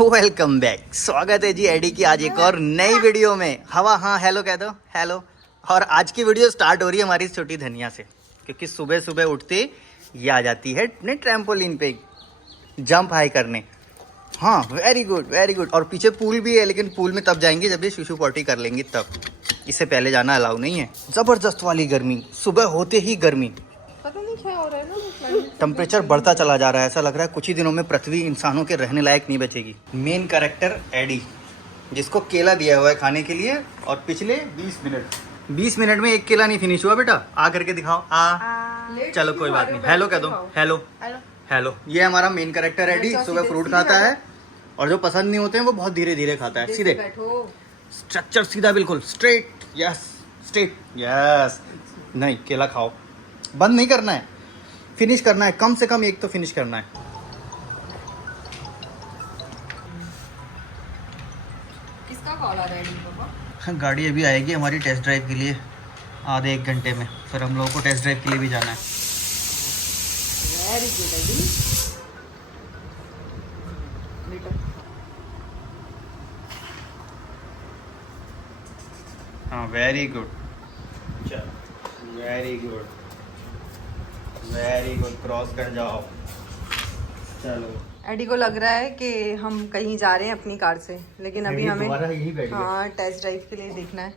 Welcome back. स्वागत है जी AD की आज एक और नई वीडियो में। हवा हाँ हेलो कह दो, हेलो। और आज की वीडियो स्टार्ट हो रही है हमारी छोटी धनिया से, क्योंकि सुबह सुबह उठते ये आ जाती है अपने ट्रैम्पोलिन पे जंप हाई करने। हाँ वेरी गुड वेरी गुड। और पीछे पूल भी है, लेकिन पूल में तब जाएंगे जब ये शुशु पॉटी कर लेंगी, तब। इससे पहले जाना अलाउ नहीं है। जबरदस्त वाली गर्मी, सुबह होते ही गर्मी। पता नहीं क्या हो रहा है ना, टेम्परेचर बढ़ता चला जा रहा है। ऐसा लग रहा है कुछ ही दिनों में पृथ्वी इंसानों के रहने लायक नहीं बचेगी। मेन कैरेक्टर एडी, जिसको केला दिया हुआ है खाने के लिए, और पिछले 20 मिनट में एक केला नहीं फिनिश हुआ। बेटा आ करके दिखाओ। चलो कोई बात नहीं, हेलो कह दो, हेलो हेलो। ये हमारा मेन कैरेक्टर एडी सुबह फ्रूट खाता है, और जो पसंद नहीं होते हैं वो बहुत धीरे धीरे खाता है। सीधे स्ट्रक्चर, सीधा बिल्कुल स्ट्रेट। Yes straight, yes. नहीं, केला खाओ, बंद नहीं करना है, फिनिश करना है। कम से कम एक तो फिनिश करना है। किसका कॉल आ रहा है पापा? गाड़ी अभी आएगी हमारी टेस्ट ड्राइव के लिए आधे एक घंटे में। फिर हम लोगों को टेस्ट ड्राइव के लिए भी जाना है। वेरी गुड एडी बेटा। हाँ वेरी गुड, चलो very good very good. Cross कर जाओ, चलो। एडी को लग रहा है कि हम कहीं जा रहे हैं अपनी कार से, लेकिन अभी हमें हाँ टेस्ट ड्राइव के लिए देखना है।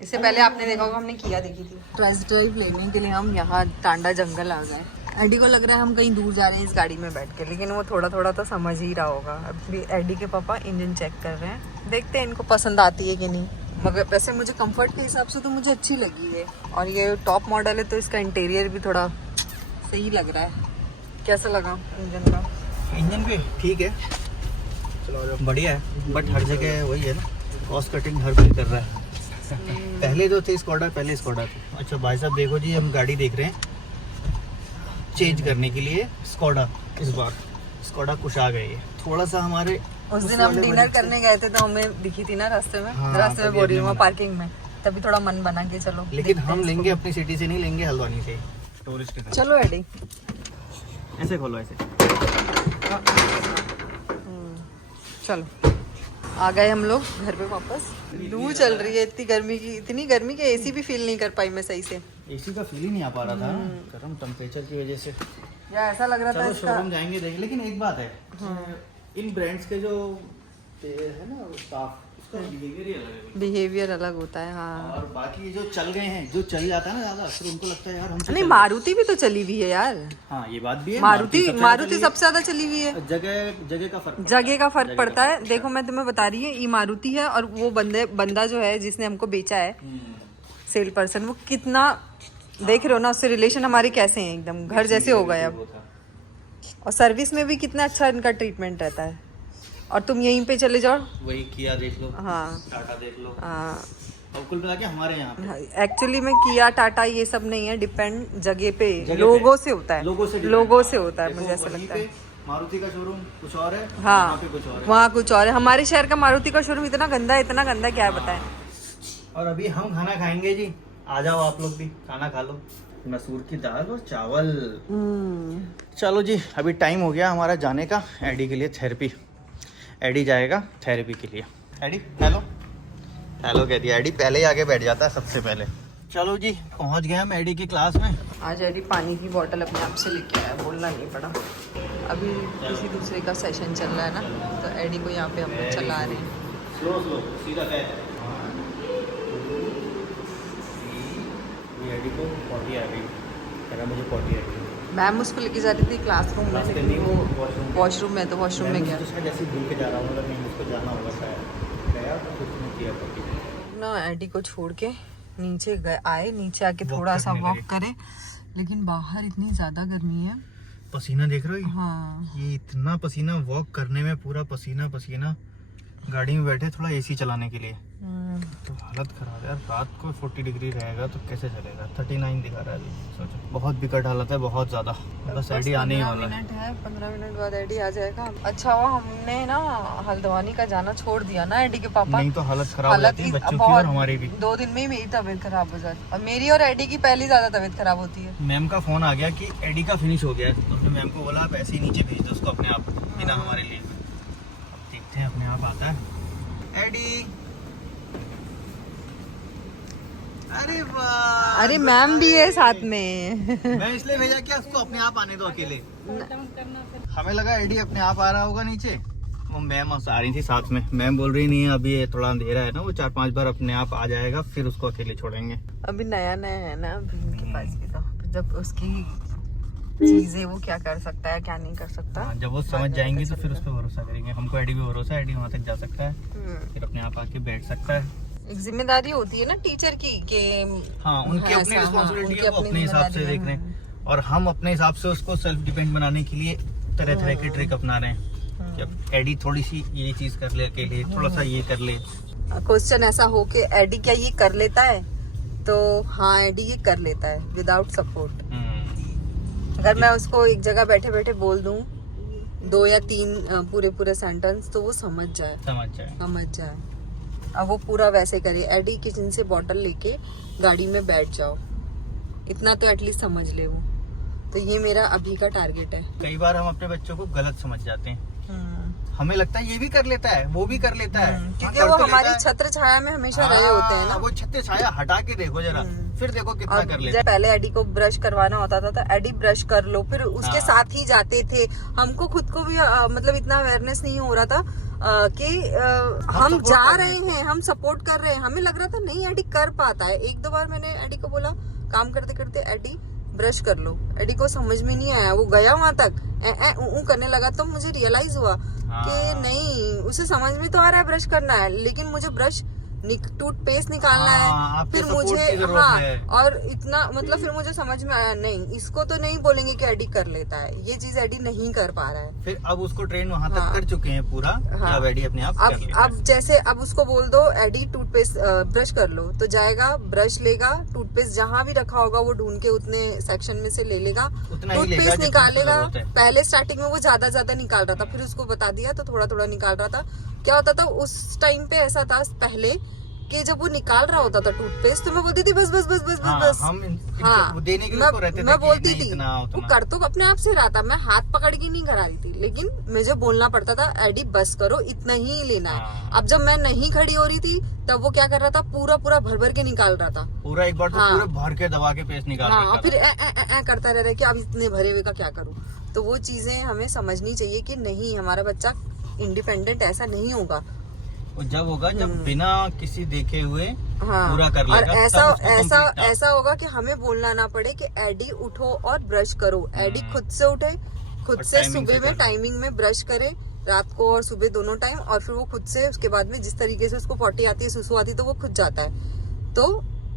इससे पहले आपने देखा होगा हमने किया देखी थी। टेस्ट ड्राइव लेने के लिए हम यहाँ टांडा जंगल आ गए। एडी को लग रहा है हम कहीं दूर जा रहे हैं इस गाड़ी में बैठ के, लेकिन वो थोड़ा थोड़ा तो समझ ही रहा होगा। अभी एडी के पापा इंजन चेक कर रहे हैं, देखते हैं इनको पसंद आती है कि नहीं। मगर वैसे मुझे कंफर्ट के हिसाब से तो मुझे अच्छी लगी है, और ये टॉप मॉडल है तो इसका इंटीरियर भी थोड़ा सही लग रहा है। कैसा लगा इंजन का? इंजन भी ठीक है, चलो बढ़िया है, बट हर जगह वही है ना, कॉस्ट कटिंग हर कोई कर रहा है। पहले जो थे स्कोडा, पहले स्कोडा थी। अच्छा भाई साहब देखो जी, हम गाड़ी देख रहे हैं चेंज करने के लिए स्कोडा। इस बार स्कोडा कुछ आ गई है। थोड़ा सा हमारे उस दिन हम डिनर करने गए थे तो हमें दिखी थी ना रास्ते में। हाँ, रास्ते में बोल रही हूँ पार्किंग में, तभी थोड़ा मन बना के चलो। लेकिन हम लेंगे अपनी सिटी से नहीं लेंगे, हल्द्वानी से, टूरिस्ट के साथ। चलो एडी, ऐसे खोलो, ऐसे। चलो आ गए हम लोग घर पे वापस। लू चल रही है इतनी गर्मी की एसी भी फील नहीं कर पाई मैं सही से। एसी का फील ही नहीं आ पा रहा था गर्म टेम्परेचर की वजह से। या ऐसा लग रहा था इसका। शोरूम जाएंगे देखेंगे। लेकिन एक बात है, इन ब्रांड्स के जो है ना स्टाफ, उसका बिहेवियर अलग होता है। हाँ, और बाकी जो चल गए हैं, जो चल जाता है ना ज्यादा, फिर उनको लगता है यार हम नहीं मारुति भी तो चली हुई है यार। हाँ ये बात भी है, मारुति सबसे ज्यादा चली हुई है। जगह का फर्क पड़ता है। देखो मैं तुम्हें बता रही हूँ, ये मारुति है, और वो बंदा जो है जिसने हमको बेचा है, सेल पर्सन, वो कितना देख रहे हो ना, उससे रिलेशन हमारे कैसे हैं, एकदम घर जैसे हो गए अब। और सर्विस में भी कितना अच्छा इनका ट्रीटमेंट रहता है। और तुम यहीं पे चले जाओ, वही किया देख लो, हाँ टाटा देख लो, हाँ। और कुल मिला के हमारे यहाँ पे एक्चुअली में किया टाटा ये सब नहीं है, डिपेंड जगह पे लोगों से होता है, लोगों से होता है। मुझे ऐसा लगता है मारुति का शोरूम कुछ और है, हाँ कुछ और है, वहाँ कुछ और है। हमारे शहर का मारुति का शोरूम इतना गंदा क्या है बताएं। और अभी हम खाना खाएंगे जी, आ जाओ आप लोग भी खाना खा लो। मसूर की दाल और चावल। चलो जी, अभी टाइम हो गया हमारा जाने का, एडी के लिए थेरेपी। एडी जाएगा थेरेपी के लिए। एडी हेलो हेलो कह दिया। एडी पहले ही आगे बैठ जाता है सबसे पहले। चलो जी, पहुंच गए हम एडी की क्लास में। आज एडी पानी की बोतल अपने आप से लेके आया, बोलना नहीं पड़ा। अभी किसी दूसरे का सेशन चल रहा है ना, तो एडी को यहाँ पे हम लोग चला रहे हैं। स्लो सीधा एडी को पॉटी आ गई, कह रहा मुझे पॉटी आ गई। मैम उसको लेके जा रही थी क्लासरूम में, लेकिन वो वॉशरूम में, तो वॉशरूम में गया। जैसे भूल के जा रहा हूँ, मतलब नहीं मुझको जाना होगा शायद, गया तो कुछ नहीं किया पॉटी ना। एडी को छोड़ के नीचे आए, नीचे आके थोड़ा सा वॉक करे, लेकिन बाहर इतनी ज्यादा गर्मी है। पसीना देख रहे हो? हाँ, ये इतना पसीना, वॉक करने में पूरा पसीना पसीना। गाड़ी में बैठे थोड़ा एसी चलाने के लिए, तो हालत खराब है यार। रात को 40 डिग्री रहेगा तो कैसे चलेगा? 39 दिखा रहा है अभी, सोचो। बहुत बिकट हालत है, बहुत ज्यादा। बस एडी आने ही वाला है। 15 मिनट बाद एडी आ जाएगा। अच्छा हुआ हमने ना हल्द्वानी का जाना छोड़ दिया ना एडी के पापा, नहीं तो हालत खराब हो जाती है बच्चों की और हमारी भी। 2 दिन में ही मेरी तबीयत खराब हो जाती है, और मेरी और एडी की पहली ज्यादा तबीयत खराब होती है। मैम का फोन आ गया कि एडी का फिनिश हो गया है, तो मैम को बोला आप ऐसे ही नीचे भेज दो उसको अपने आप, बिना हमारे लिए। देखते हैं अपने आप आता है। एडी, अरे वाह, अरे मैम भी है साथ में। मैं इसलिए भेजा कि उसको अपने आप आने दो अकेले। हमें लगा एडी अपने आप आ रहा होगा नीचे, वो मैम आ रही थी साथ में। मैम बोल रही नहीं है अभी ये थोड़ा अंधेरा है ना, वो 4-5 बार अपने आप आ जाएगा, फिर उसको अकेले छोड़ेंगे। अभी नया नया है ना अभी उनके पास भी, तो जब उसकी चीजें वो क्या कर सकता है क्या नहीं कर सकता। जब वो समझ जाएंगे तो फिर उस पर भरोसा करेंगे। हमको एडी पे भरोसा है, एडी वहाँ तक जा सकता है, फिर अपने आप आके बैठ सकता है। एक जिम्मेदारी होती है ना टीचर की कि हाँ, उनकी अपनी रिस्पॉन्सिबिलिटी है, वो अपने हिसाब से देख रहे हैं, और हम अपने हिसाब से उसको सेल्फ डिपेंड बनाने के लिए तरह तरह की ट्रिक अपना रहे हैं कि अब एडी थोड़ी सी ये चीज कर ले अकेले, थोड़ा सा ये कर ले। क्वेश्चन ऐसा हो कि एडी क्या ये कर लेता है, तो हाँ एडी ये कर लेता है विदाउट सपोर्ट। अगर मैं उसको एक जगह बैठे बैठे बोल दूं 2 या 3 पूरे सेंटेंस, तो वो समझ जाए। अब वो पूरा वैसे करे, एडी किचन से बॉटल लेके गाड़ी में बैठ जाओ, इतना तो एटलीस्ट समझ ले वो। तो ये मेरा अभी का टारगेट है। कई बार हम अपने बच्चों को गलत समझ जाते हैं, हमें लगता है ये भी कर लेता है वो भी कर लेता है, क्योंकि वो हमारी छत्र छाया में हमेशा रहे होते हैं ना। वो छत्र छाया हटा के देखो जरा, फिर देखो कितना कर लेते हैं। पहले एडी को ब्रश करवाना होता था तो एडी ब्रश कर लो, फिर उसके साथ ही जाते थे। हमको खुद को भी मतलब इतना अवेयरनेस नहीं हो रहा था कि हम जा रहे हैं, हम सपोर्ट कर रहे हैं। हमें लग रहा था नहीं एडी कर पाता है। 1-2 बार मैंने एडी को बोला काम करते करते एडी ब्रश कर लो, एडी को समझ में नहीं आया, वो गया वहां तक करने लगा, तो मुझे रियलाइज हुआ कि नहीं उसे समझ में तो आ रहा है ब्रश करना है, लेकिन मुझे ब्रश टूथपेस्ट निकालना है, फिर मुझे और इतना मतलब फिर मुझे समझ में आया नहीं इसको तो नहीं बोलेंगे कि एडी कर लेता है, ये चीज एडी नहीं कर पा रहा है। फिर अब उसको ट्रेन वहां तक कर चुके हैं पूरा, अब एडी अपने आप कर लेता है। अब जैसे अब उसको बोल दो एडी टूथपेस्ट ब्रश कर लो, तो जाएगा ब्रश लेगा, टूथपेस्ट जहाँ भी रखा होगा वो ढूंढ के उतने सेक्शन में से ले लेगा, टूथपेस्ट निकालेगा। पहले स्टार्टिंग में वो ज्यादा निकाल रहा था, फिर उसको बता दिया तो थोड़ा निकाल रहा था। क्या होता था उस टाइम पे, ऐसा था पहले कि जब वो निकाल रहा होता था टूथपेस्ट, तो मैं बोलती थी बस। हम देने के लिए उसको रहते थे, मैं बोलती थी वो कर तो अपने आप से रहा था, मैं हाथ पकड़ के नहीं करा रही थी, लेकिन मुझे बोलना पड़ता था एडी बस करो, इतना ही लेना है। अब जब मैं नहीं खड़ी हो रही थी तब वो क्या कर रहा था, पूरा भर के निकाल रहा था, पूरा एक बार पूरा भर के दबा के पेस्ट निकाल रहा था। फिर करता रह रहा है कि अब इतने भरे हुए का क्या करूं। तो वो चीजें हमें समझनी चाहिए कि नहीं हमारा बच्चा इंडिपेंडेंट ऐसा नहीं होगा। वो जब होगा जब बिना किसी देखे हुए पूरा कर लेगा, और ऐसा होगा कि हमें बोलना ना पड़े कि एडी उठो और ब्रश करो। एडी खुद से उठे, खुद से सुबह में टाइमिंग में ब्रश करे, रात को और सुबह दोनों टाइम, और फिर वो खुद से उसके बाद में जिस तरीके से उसको पॉटी आती है, सुसु आती है, तो वो खुद जाता है, तो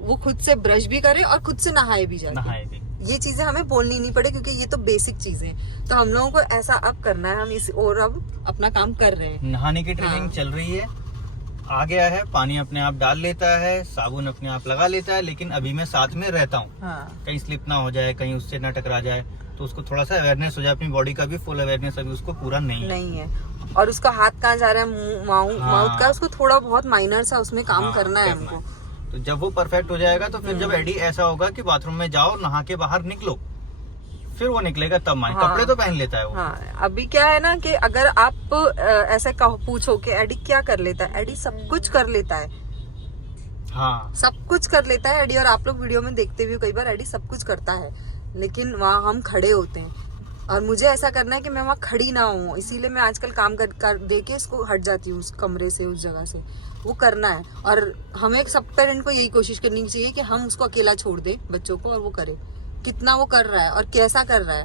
वो खुद से ब्रश भी करे और खुद से नहाए भी जाए। ये चीजें हमें बोलनी नहीं पड़े, क्योंकि ये तो बेसिक चीजें। तो हम लोगों को ऐसा अब करना है, हम इस और अब अपना काम कर रहे हैं। नहाने की ट्रेनिंग चल रही है, आ गया है, पानी अपने आप डाल लेता है, साबुन अपने आप लगा लेता है, लेकिन अभी मैं साथ में रहता हूँ। कहीं स्लिप ना हो जाए, कहीं उससे ना टकरा जाए, तो उसको थोड़ा सा अवेयरनेस हो जाए, अपनी बॉडी का भी फुल अवेयरनेस अभी उसको पूरा नहीं है। और उसका हाथ कहाँ जा रहा है, माउथ का, उसको थोड़ा बहुत माइनर सा उसमें काम करना है हमको। तो जब वो परफेक्ट हो जाएगा तो फिर जब एडी ऐसा होगा कि बाथरूम में जाओ, नहा के बाहर निकलो, फिर वो निकलेगा तब माने। कपड़े तो पहन लेता है वो। अभी क्या है ना कि अगर आप ऐसे पूछो कि एडी क्या कर लेता है, एडी सब कुछ कर लेता है। सब कुछ कर लेता है एडी, और आप लोग वीडियो में देखते भी हो कई बार एडी सब कुछ करता है, लेकिन वहाँ हम खड़े होते हैं, और मुझे ऐसा करना है कि मैं वहाँ खड़ी ना हूँ, इसीलिए मैं आजकल काम कर दे के इसको हट जाती हूँ उस कमरे से, उस जगह से। वो करना है, और हमें सब पेरेंट को यही कोशिश करनी चाहिए कि हम उसको अकेला छोड़ दें बच्चों को, और वो करे कितना वो कर रहा है और कैसा कर रहा है।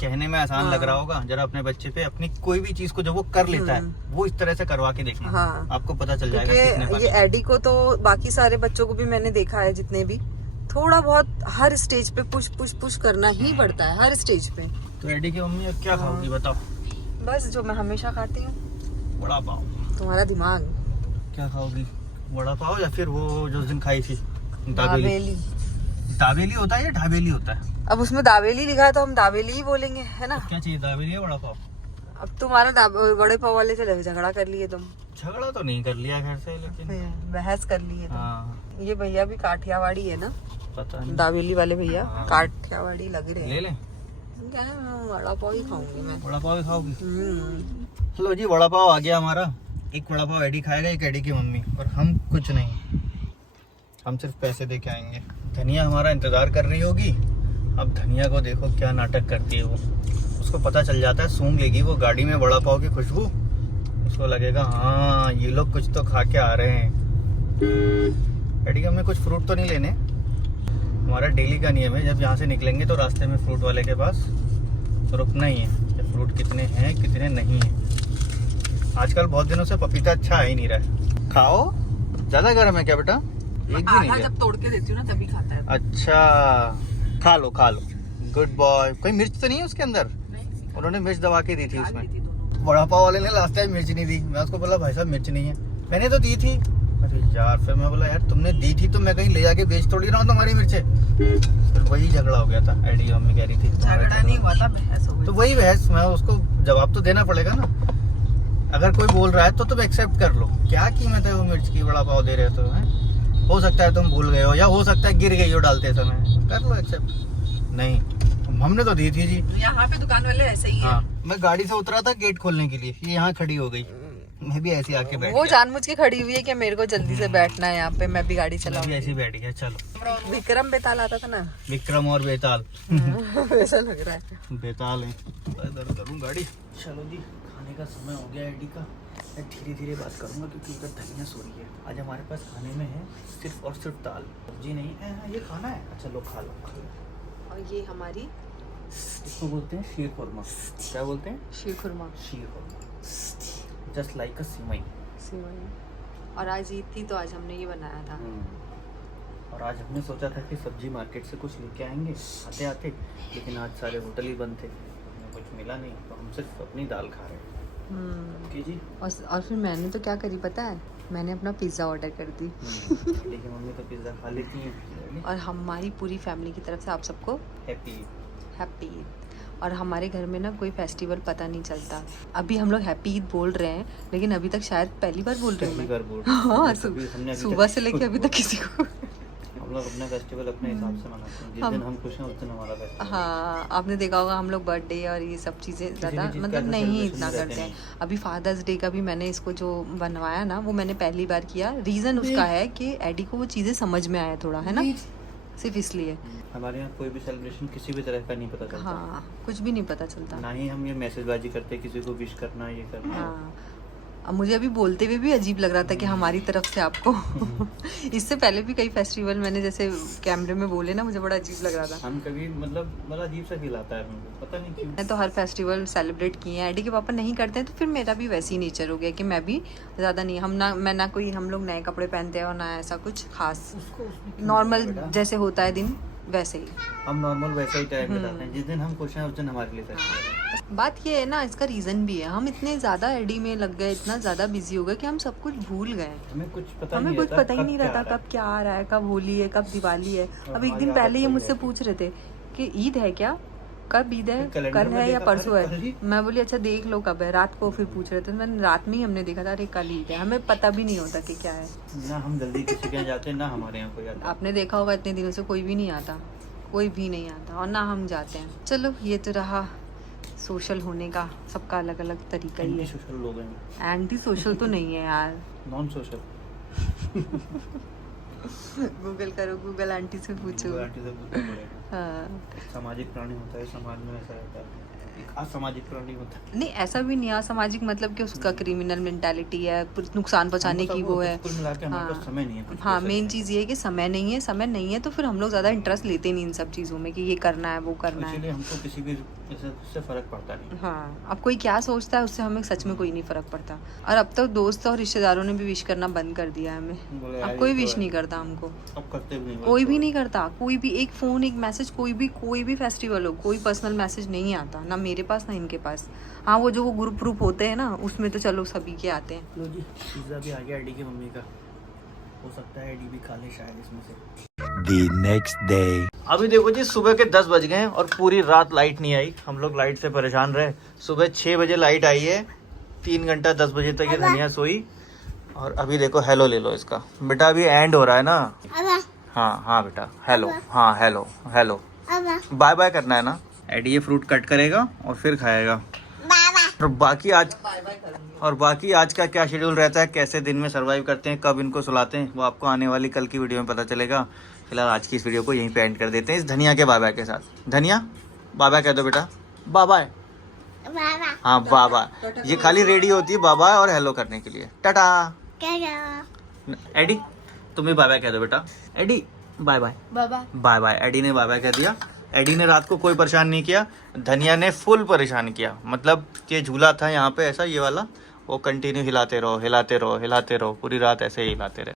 कहने में आसान लग रहा होगा, जरा अपने बच्चे पे अपनी कोई भी चीज को जब वो कर लेता है, वो इस तरह से करवा के देखना, आपको पता चल जाएगा कितने। ये एडी को तो बाकी सारे बच्चों को भी मैंने देखा है, जितने भी थोड़ा बहुत हर स्टेज पे पुश करना ही पड़ता है, हर स्टेज पे। तो एडी की मम्मी अब क्या खाओगी बताओ? बस जो मैं हमेशा खाती हूँ, वड़ा पाव। तुम्हारा दिमाग क्या खाओगी, वड़ा पाव या फिर वो जो दिन खाई थी दाबेली? दाबेली होता है या ढाबेली होता है? अब उसमें दाबेली लिखा है तो हम दाबेली ही बोलेंगे, है ना? क्या चाहिए, दाबेली या वड़ा पाव? अब तुम्हारा वड़े पाव वाले से झगड़ा कर लिए तुम। झगड़ा तो नहीं कर लिया घर से, लेकिन बहस कर लिए तुम। ये भैया भी काठियावाड़ी है ना, पता नहीं। दाबेली वाले भैया काठियावाड़ी लग रहे हैं। ले लें? क्या है, वड़ा पाव ही खाऊंगी मैं। वड़ा पाव ही खाओगी? लो जी, वड़ा पाव आ गया हमारा। एक वड़ा पाव एडी खाएगा, एक एडी की मम्मी, और हम कुछ नहीं, हम सिर्फ पैसे दे के आएंगे। धनिया हमारा इंतज़ार कर रही होगी। अब धनिया को देखो क्या नाटक करती है वो, उसको पता चल जाता है, सूंघ लेगी वो गाड़ी में वड़ा पाव की खुशबू, उसको लगेगा हाँ ये लोग कुछ तो खा के आ रहे हैं। एडी हमें कुछ फ्रूट तो नहीं लेने, हमारा डेली का नियम है, जब यहाँ से निकलेंगे तो रास्ते में फ्रूट वाले के पास रुकना ही है, फ्रूट कितने हैं कितने नहीं हैं। आजकल बहुत दिनों से पपीता अच्छा आ ही नहीं रहा है। खाओ, ज़्यादा गर्म है क्या बेटा? एक भी नहीं, जब तोड़ के देती हूँ ना तभी खाता है। अच्छा, खा लो खा लो, गुड बॉय। कोई मिर्च तो नहीं है उसके अंदर? उन्होंने मिर्च दबा के दी थी उसमें। वड़ा पाव वाले ने लास्ट टाइम मिर्च नहीं दी, मैं उसको बोला भाई साहब मिर्च नहीं है, मैंने तो दी थी। अरे यार, फिर मैं बोला यार तुमने दी थी तो मैं कहीं ले जाके बेच थोड़ी रहा हूँ तुम्हारी मिर्चें। फिर वही झगड़ा हो गया था, एडी मम्मी कह रही थी। झगड़ा नहीं हुआ था, बहस हो गई। तो वही बहस, मैं उसको जवाब तो देना पड़ेगा ना। अगर कोई बोल रहा है तो तुम एक्सेप्ट कर लो, क्या कीमत है वो मिर्च की, वड़ा पाव दे रहे हो तो है? हो सकता है तुम भूल गए हो, या हो सकता है गिर गई हो डालते समय, कर लो एक्सेप्ट। नहीं, हमने तो दी थी जी। यहाँ पे दुकान वाले ऐसे ही हाँ, मैं गाड़ी से उतरा था गेट खोलने के लिए, ये यहाँ खड़ी हो गई, मैं भी ऐसे आके बैठ वो जानबूझ के खड़ी हुई है कि मेरे को जल्दी से बैठना है यहाँ पे, मैं भी गाड़ी गया, चलाऊं। ऐसे बैठ गया। चलो, विक्रम बेताल आता था ना, विक्रम और बेताल वैसा लग रहा है। बेताल है। इधर करूँ गाड़ी। चलो जी, खाने का समय हो गया एडी का। मैं धीरे धीरे बात करूँगा क्योंकि इधर धनिया सो रही है। आज हमारे पास खाने में है सिर्फ और सिर्फ दाल, सब्जी नहीं है। ये खाना है, अच्छा लो खा लो। और ये हमारी, इसको बोलते हैं शीर खुरमा। क्या बोलते हैं? शीर खुरमा। शीर खुरमा, जस्ट लाइक अ सिमई। और आज ईद थी तो आज हमने ये बनाया था। और आज हमने सोचा था कि सब्जी मार्केट से कुछ लेके आएंगे आते आते, लेकिन आज सारे होटल ही बंद थे, हमें कुछ मिला नहीं, तो हम सिर्फ अपनी दाल खा रहे हैं। जी। और फिर मैंने तो क्या करी पता है, मैंने अपना पिज़्ज़ा ऑर्डर कर दी। लेकिन मम्मी तो पिज़्ज़ा खा लेती है। और हमारी पूरी फैमिली की तरफ से आप सबको हैप्पी ईद। और हमारे घर में ना कोई फेस्टिवल पता नहीं चलता। अभी हम लोग हैप्पी ईद बोल रहे हैं, लेकिन अभी तक शायद पहली बार बोल रहे हैं। हाँ, सुबह से लेके अभी तक किसी को। हम लोग अपना फेस्टिवल अपने हिसाब से मनाते हैं, जिस दिन हम खुश हैं उस दिन हमारा फेस्टिवल। हाँ, आपने देखा होगा हम लोग बर्थडे और ये सब चीज़ें ज़्यादा मतलब नहीं इतना करते हैं। अभी फादर्स डे का भी मैंने इसको जो बनवाया ना, वो मैंने पहली बार किया। रीज़न उसका है कि एडी को वो चीज़ें समझ में आए थोड़ा, है ना, सिर्फ इसलिए। हमारे यहाँ कोई भी सेलिब्रेशन किसी भी तरह का नहीं पता चलता। हाँ, कुछ भी नहीं पता चलता। ना ही हम ये मैसेजबाजी करते किसी को विश करना, ये करना। हाँ, अब मुझे अभी बोलते हुए भी अजीब लग रहा था कि हमारी तरफ से आपको। इससे पहले भी कई फेस्टिवल मैंने जैसे कैमरे में बोले ना, मुझे बड़ा अजीब लग रहा था। हम कभी मतलब बड़ा अजीब सा फील आता है हमको, पता नहीं क्यों। मैं तो हर फेस्टिवल सेलिब्रेट किए हैं, एडी के पापा नहीं करते हैं, तो फिर मेरा भी वैसे ही नेचर हो गया कि मैं भी ज़्यादा नहीं, हम लोग नए कपड़े पहनते हैं और ना ऐसा कुछ खास, नॉर्मल जैसे होता है दिन वैसे ही। हम नॉर्मल वैसे ही टाइम बिताते हैं, जिस दिन हम खुश हैं उस दिन हमारे लिए फेस्टिवल है। बात ये है ना, इसका रीज़न भी है, हम इतने ज़्यादा एडी में लग गए, इतना ज़्यादा बिजी हो गए कि हम सब कुछ भूल गए। हमें कुछ पता ही नहीं रहता कब क्या आ रहा है, कब होली है, कब दिवाली है। अब एक दिन पहले ये मुझसे पूछ रहे थे कि ईद है क्या, कब ईद है, कल है या परसों है। मैं बोली अच्छा देख लो कब है। रात को फिर पूछ रहे थे, मैंने रात में ही हमने देखा था, अरे कल ईद है। हमें पता भी नहीं होता कि क्या है। ना हम जल्दी किसी के यहाँ जाते हैं, ना हमारे यहाँ कोई आता। आपने देखा होगा इतने दिनों से कोई भी नहीं आता, कोई भी नहीं आता, और ना हम जाते हैं। चलो, ये तो रहा सोशल होने का, सबका अलग अलग तरीका ही है। सोशल लोग हैं, एंटी सोशल तो नहीं है यार, नॉन सोशल। गूगल करो, गूगल आंटी से पूछो। आंटी से पूछना पड़ेगा। हाँ, सामाजिक प्राणी होता है, समाज में ऐसा रहता है। एक असामाजिक प्राणी होता है। नहीं ऐसा भी नहीं, असामाजिक मतलब कि उसका क्रिमिनल मेंटालिटी है, नुकसान पहुंचाने की वो है। कुल मिला के हमारे पास समय नहीं है कुछ भी हाँ, ऐसा मेन है। चीज़ ये है कि समय नहीं है। समय नहीं है तो फिर हम लोग ज़्यादा इंटरेस्ट लेते नहीं इन सब चीज़ों में कि ये करना है वो करना है। इसीलिए हमको किसी भी इससे फर्क पड़ता नहीं। हाँ, अब कोई क्या सोचता है उससे हमें सच में कोई नहीं फर्क पड़ता। और अब तो दोस्त और रिश्तेदारों ने भी विश करना बंद कर दिया है हमें। अब कोई विश नहीं करता हमको, अब करते भी नहीं, कोई भी नहीं करता। कोई भी एक फ़ोन, एक मैसेज, कोई भी फेस्टिवल हो, कोई पर्सनल मैसेज नहीं आता, ना मेरे पास ना इनके पास। हाँ, वो जो वो ग्रुप होते हैं ना, उसमें तो चलो सभी के आते हैं। लो जी, पिज़्ज़ा भी आ गया एडी की मम्मी का, हो सकता है एडी भी खा ले शायद इसमें से। The next day. अभी देखो जी, सुबह के 10 बज गए हैं और पूरी रात लाइट नहीं आई। हम लोग लाइट से परेशान रहे। सुबह 6 बजे लाइट आई है, 3 घंटा 10 बजे तक ये धनिया सोई। और अभी देखो, हेलो ले लो इसका बेटा, अभी एंड हो रहा है ना। हाँ हाँ बेटा, हेलो, हाँ हेलो हेलो, बाय बाय करना है ना। एडी ये फ्रूट कट करेगा और फिर खाएगा। और बाकी आज बाय बाय करूंगी। और बाकी आज का क्या शेड्यूल रहता है, कैसे दिन में सर्वाइव करते हैं, कब इनको सुलाते हैं, वो आपको आने वाली कल की वीडियो में पता चलेगा। फिलहाल आज की इस वीडियो को यहीं पे एंड कर देते हैं इस धनिया के बाबा के साथ। धनिया बाबा कह दो बेटा, बाबा है। हाँ बाबा, ये खाली रेडी होती है बाबा और हेलो करने के लिए। टाटा। एडी तुम भी बाय बाय कह दो बेटा। Eddie bye bye. Bye bye. Eddie ने बाय बाय कह दिया। एडी ने रात को कोई परेशान नहीं किया, धनिया ने फुल परेशान किया। मतलब ये झूला था यहाँ पे ऐसा, ये वाला, वो कंटिन्यू हिलाते रहो हिलाते रहो हिलाते रहो, पूरी रात ऐसे ही हिलाते रहे।